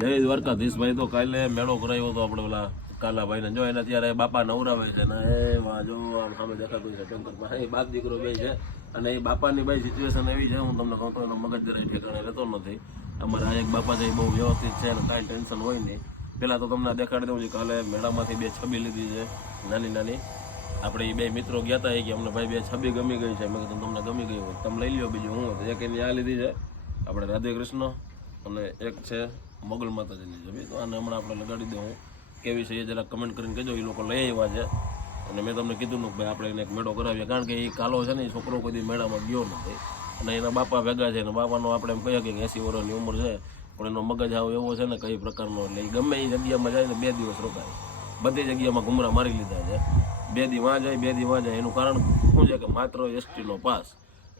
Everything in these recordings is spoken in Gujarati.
જય દ્વારકાધીશભાઈ તો કાલે મેળો કરાવ્યો હતો આપણે પેલા કાલાભાઈ ને જો એને અત્યારે બાપા નવરાવે છે ને એમાં જો આમ સામે દેખાતું છે ટંકરમાં એ બાપ દીકરો બે છે અને એ બાપાની ભાઈ સિચ્યુએશન એવી છે હું તમને કહું તો એનો મગજ જરાય ઠેકાણે રહેતો નથી. અમારા એક બાપા છે એ બહુ વ્યવસ્થિત છે અને કાંઈ ટેન્શન હોય નહીં. પેલા તો તમને દેખાડી દઉં છું કાલે મેળામાંથી 2 છબી લીધી છે નાની નાની. આપણે એ 2 મિત્રો ગયા હતા કે અમને ભાઈ 2 છબી ગમી ગઈ છે. મેં કીધું તમને ગમી ગઈ હોય તમે લઈ લ્યો. બીજું હું એક એની આ લીધી છે આપણે રાધે કૃષ્ણ અને એક છે મોગલ માતાજીની છબી. તો આને હમણાં આપણે લગાડી દઉં કેવી છે એ જરા કમેન્ટ કરીને કહેજો. એ લોકો લઈ આવ્યા છે અને મેં તમને કીધું કે ભાઈ આપણે એને એક મેળો કરાવીએ કારણ કે એ કાલો છે ને એ છોકરો કોઈ મેળામાં ગયો નથી અને એના બાપા ભેગા છે અને બાપાનો આપણે એમ કહીએ કે 80 વર્ષની ઉંમર છે પણ એનો મગજ આવો એવો છે ને કઈ પ્રકારનો એટલે ગમે એ જગ્યામાં જાય ને 2 દિવસ રોકાય. બધી જગ્યામાં ઘુમરા મારી લીધા છે. 2 દી વાં જાય 2 દી વાં જાય. એનું કારણ શું છે કે માત્ર એસટીનો પાસ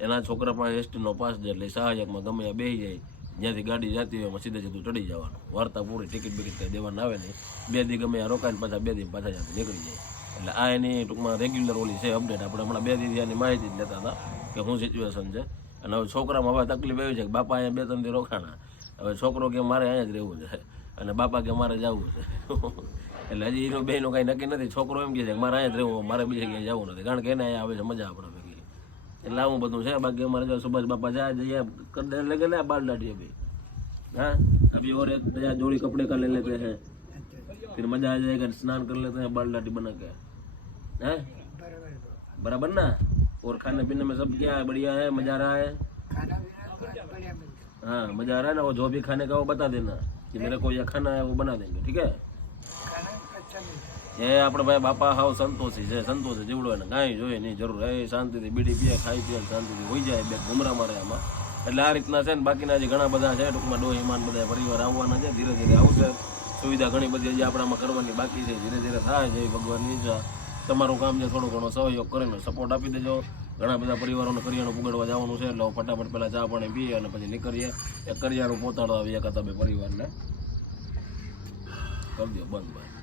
એના છોકરા પાસે એસટીનો પાસ છે એટલે સહાયકમાં ગમે ત્યાં બેસી જાય જ્યાંથી ગાડી જતી હોય એમાં સીધે સીધું ચડી જવાનું. વાર્તા પૂરી ટિકિટ બિકિટ કંઈ દેવાના આવે નહીં. 2 દી ગમે ત્યાં રોકાય ને પાછા 2 દી પાછા ત્યાંથી નીકળી જાય. એટલે આ એની ટૂંકમાં રેગ્યુલર ઓલી છે અપડેટ. આપણે હમણાં 2 દી ત્યાંની માહિતી જ લેતા હતા કે શું સિચ્યુએશન છે. અને હવે છોકરામાં હવે તકલીફ એવી છે કે બાપા અહીંયા 2-3 દી રોકાણા. હવે છોકરો કે મારે અહીંયા જ રહેવું છે અને બાપા કે મારે જવું છે. એટલે હજી એનો બેનો કાંઈ નક્કી નથી. છોકરો એમ કહે છે કે મારે અહીંયા જ રહેવું મારે બીજે ક્યાંય જવું નથી કારણ કે એને અહીંયા આવે છે મજા આપણે ભેગી. એટલે આવું બધું છે. બાકી અમારે જો સુભાષ બાપા જાય જઈએ कर लेके ना बाल दाढ़ी अभी. हाँ अभी और एक नया जोड़ी कपड़े का ले लेते हैं फिर मजा आ जाएगा. स्नान कर लेते हैं बाल दाढ़ी बना के. हैं बराबर ना. और खाने पीने में सब क्या है बढ़िया है मजा आ रहा है. हाँ मजा आ रहा है ना. वो जो भी खाने का वो बता देना कि मेरे को ये खाना है वो बना देंगे ठीक है. એ આપણે ભાઈ બાપા હાવ સંતોષી છે. સંતોષી જીવડો એને કાંઈ જોઈએ નહીં જરૂર. એ શાંતિથી બીડી પીએ ખાઈ પીએ શાંતિથી હોઈ જાય 2 ઘુમરા મારે આમાં. એટલે આ રીતના છે ને. બાકીના હજી ઘણા બધા છે ટૂંકમાં ડોહીમાન બધા પરિવાર આવવાના છે. ધીરે ધીરે આવશે. સુવિધા ઘણી બધી હજી આપણામાં કરવાની બાકી છે. ધીરે ધીરે થાય છે ભગવાનની ઈચ્છા. તમારું કામ છે થોડો ઘણો સહયોગ કરીને સપોર્ટ આપી દેજો. ઘણા બધા પરિવારોને કરિયાણું પુગાડવા જવાનું છે એટલે ફટાફટ પહેલાં ચા પાણી પીએ અને પછી નીકળીએ. એક કરિયાણું પહોંચાડવા આવીએ 1-2 પરિવારને કરી દો બંધ ભાઈ.